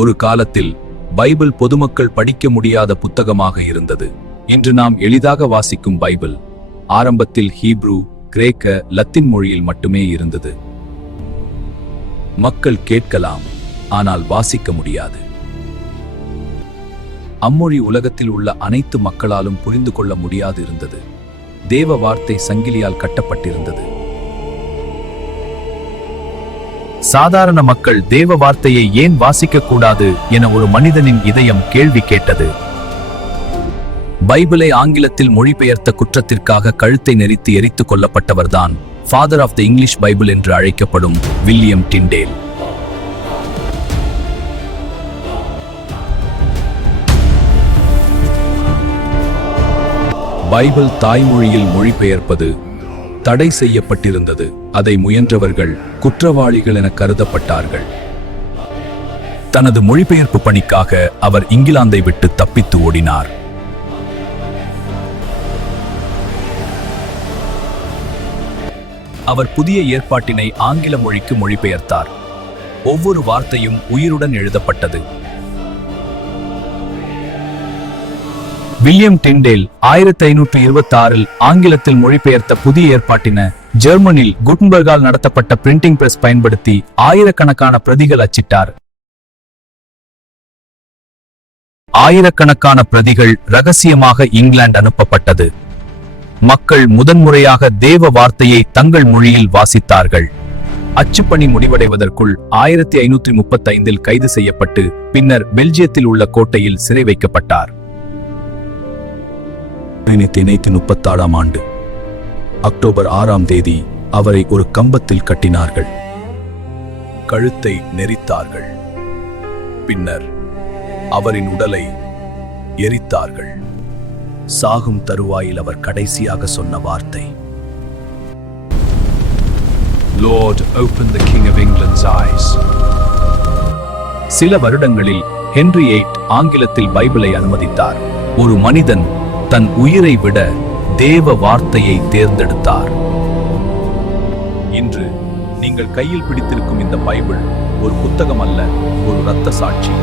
ஒரு காலத்தில் பைபிள் பொதுமக்கள் படிக்க முடியாத புத்தகமாக இருந்தது. இன்று நாம் எளிதாக வாசிக்கும் பைபிள் ஆரம்பத்தில் ஹீப்ரு, கிரேக்க, லத்தீன் மொழியில் மட்டுமே இருந்தது. மக்கள் கேட்கலாம், ஆனால் வாசிக்க முடியாது. அம்மொழி உலகத்தில் உள்ள அனைத்து மக்களாலும் புரிந்து கொள்ள முடியாது இருந்தது. தேவ வார்த்தை சங்கிலியால் கட்டப்பட்டிருந்தது. சாதாரண மக்கள் தேவ வார்த்தையை ஏன் வாசிக்க கூடாது என ஒரு மனிதனின் இதயம் கேள்வி கேட்டது. பைபிளை ஆங்கிலத்தில் மொழிபெயர்த்த குற்றத்திற்காக கழுத்தை நெரித்து எரித்துக் கொல்லப்பட்டவர்தான் father of the English Bible என்று அழைக்கப்படும் வில்லியம் டிண்டேல். பைபிள் தாய்மொழியில் மொழிபெயர்ப்பது தடை செய்யப்பட்டிருந்தது. அதை முயன்றவர்கள் குற்றவாளிகள் என கருதப்பட்டார்கள். தனது மொழிபெயர்ப்பு பணிக்காக அவர் இங்கிலாந்தை விட்டு தப்பித்து ஓடினார். அவர் புதிய ஏற்பாட்டினை ஆங்கில மொழிக்கு மொழிபெயர்த்தார். ஒவ்வொரு வார்த்தையும் உயிருடன் எழுதப்பட்டது. வில்லியம் டிண்டேல் 1526 ஆங்கிலத்தில் மொழிபெயர்த்த புதிய ஏற்பாட்டின ஜெர்மனில் குட்டன்பர்கால் நடத்தப்பட்ட பிரிண்டிங் பிரஸ் பயன்படுத்தி ஆயிரக்கணக்கான பிரதிகள் அச்சிட்டார். ஆயிரக்கணக்கான பிரதிகள் ரகசியமாக இங்கிலாந்து அனுப்பப்பட்டது. மக்கள் முதன்முறையாக தேவ வார்த்தையை தங்கள் மொழியில் வாசித்தார்கள். அச்சுப்பணி முடிவடைவதற்குள் 1535 கைது செய்யப்பட்டு பின்னர் பெல்ஜியத்தில் உள்ள கோட்டையில் சிறை வைக்கப்பட்டார். 1536 அக்டோபர் 6 அவரை ஒரு கம்பத்தில் கட்டினார்கள். கழுத்தை நெரித்தார்கள். பின்னர் அவரின் உடலை எரித்தார்கள். சாகும் தருவாயில் அவர் கடைசியாக சொன்ன வார்த்தை, Lord, open the King of England's eyes. சில வருடங்களில் ஹென்றி VIII ஆங்கிலத்தில் பைபிளை அனுமதித்தார். ஒரு மனிதன் தன் உயிரை விட தேவ வார்த்தையை தேர்ந்தெடுத்தார். இன்று நீங்கள் கையில் பிடித்திருக்கும் இந்த பைபிள் ஒரு புத்தகம் அல்ல, ஒரு இரத்த சாட்சி.